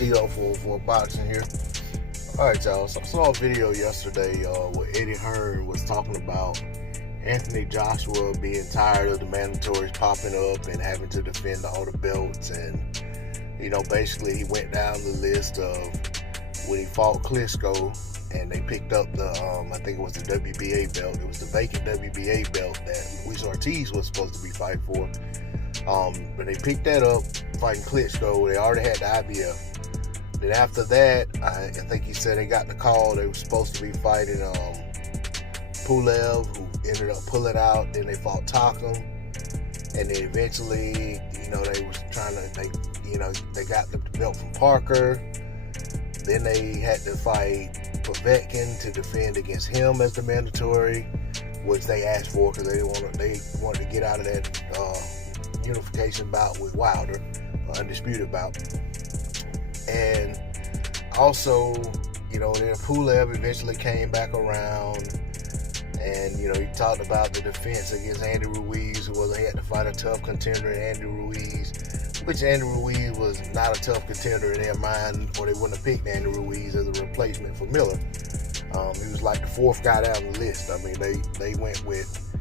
for boxing here. All right, y'all. So I saw a video yesterday where Eddie Hearn was talking about Anthony Joshua being tired of the mandatories popping up and having to defend all the belts. And, basically he went down the list of when he fought Klitschko and they picked up the, I think it was the WBA belt. It was the vacant WBA belt that Luis Ortiz was supposed to be fighting for. But they picked that up fighting Klitschko. They already had the IBF. Then after that, I think he said they got the call. They were supposed to be fighting Pulev, who ended up pulling out. Then they fought Takum, and then eventually, they was trying to, they got the belt from Parker. Then they had to fight Povetkin to defend against him as the mandatory, which they asked for because they wanted to get out of that unification bout with Wilder, undisputed bout. And also, then Pulev eventually came back around, and he talked about the defense against Andy Ruiz, who he had to fight a tough contender in Andy Ruiz, which Andy Ruiz was not a tough contender in their mind, or they wouldn't have picked Andy Ruiz as a replacement for Miller. He was like the fourth guy down the list. I mean, they went with,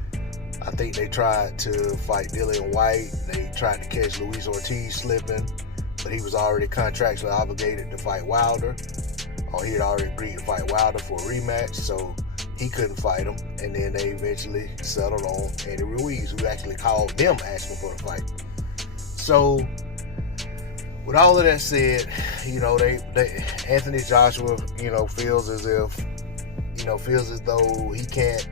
I think they tried to fight Dillian White. They tried to catch Luis Ortiz slipping, but he was already contractually obligated to fight Wilder. He had already agreed to fight Wilder for a rematch, so he couldn't fight him. And then they eventually settled on Andy Ruiz, who actually called them asking for the fight. So, with all of that said, Anthony Joshua, feels as though he can't,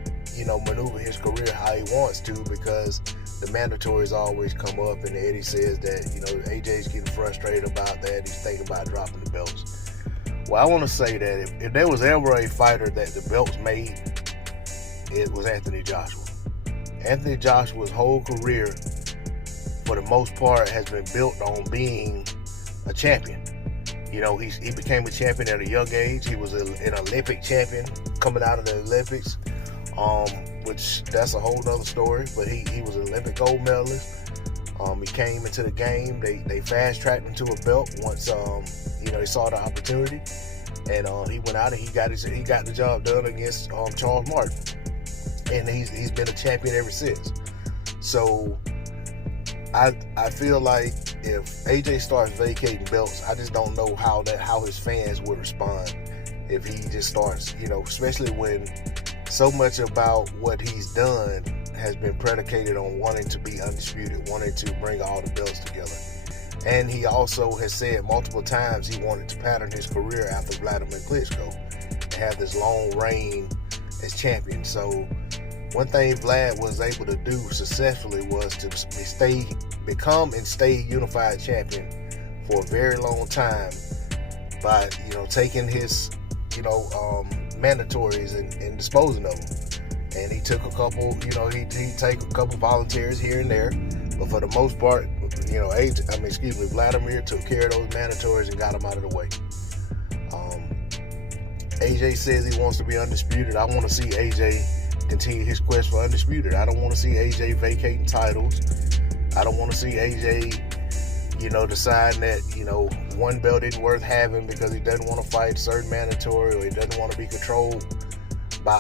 maneuver his career how he wants to because the mandatories always come up, and Eddie says that, AJ's getting frustrated about that. He's thinking about dropping the belts. Well, I want to say that if there was ever a fighter that the belts made, it was Anthony Joshua. Anthony Joshua's whole career, for the most part, has been built on being a champion. He became a champion at a young age. He was an Olympic champion coming out of the Olympics, which that's a whole nother story. But he was an Olympic gold medalist. He came into the game. They fast-tracked him to a belt once he saw the opportunity, and he went out and he got the job done against Charles Martin, and he's been a champion ever since. So I feel like if AJ starts vacating belts, I just don't know how his fans would respond if he just starts, especially when so much about what he's done has been predicated on wanting to be undisputed, wanting to bring all the belts together. And he also has said multiple times he wanted to pattern his career after Vladimir Klitschko and have this long reign as champion. So one thing Vlad was able to do successfully was to become and stay unified champion for a very long time by, taking his, mandatories and disposing of them. And he took a couple, he'd take a couple volunteers here and there, but for the most part, Vladimir took care of those mandatories and got them out of the way. AJ says he wants to be undisputed. I want to see AJ continue his quest for undisputed. I don't want to see AJ vacating titles. I don't want to see AJ, deciding that, one belt isn't worth having because he doesn't want to fight certain mandatory, or he doesn't want to be controlled by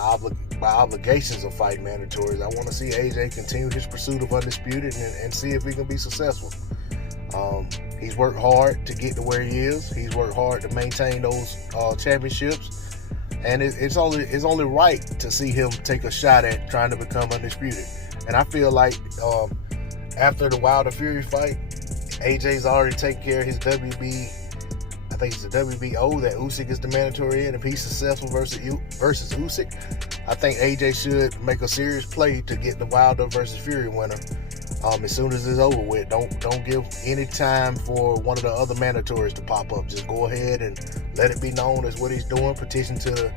obligations of fighting mandatories. I want to see AJ continue his pursuit of undisputed and see if he can be successful. He's worked hard to get to where he is. He's worked hard to maintain those championships, and it's only right to see him take a shot at trying to become undisputed. And I feel like after the Wilder Fury fight, AJ's already taken care of his WB. I think it's the WBO that Usyk is the mandatory in. If he's successful versus Usyk, I think AJ should make a serious play to get the Wilder versus Fury winner as soon as it's over with. Don't give any time for one of the other mandatories to pop up. Just go ahead and let it be known as what he's doing. Petition to the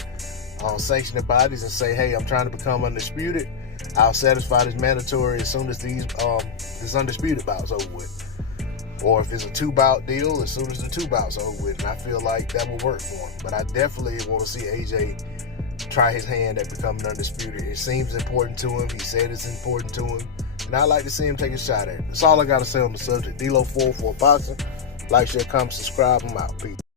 sanctioning bodies and say, hey, I'm trying to become undisputed. I'll satisfy this mandatory as soon as this undisputed bout's over with. Or if it's a 2-bout deal, as soon as the 2 bouts over with. And I feel like that will work for him. But I definitely want to see AJ try his hand at becoming undisputed. It seems important to him. He said it's important to him. And I'd like to see him take a shot at it. That's all I got to say on the subject. D-Lo 4 for boxing. Like, share, comment, subscribe. I'm out. Peace.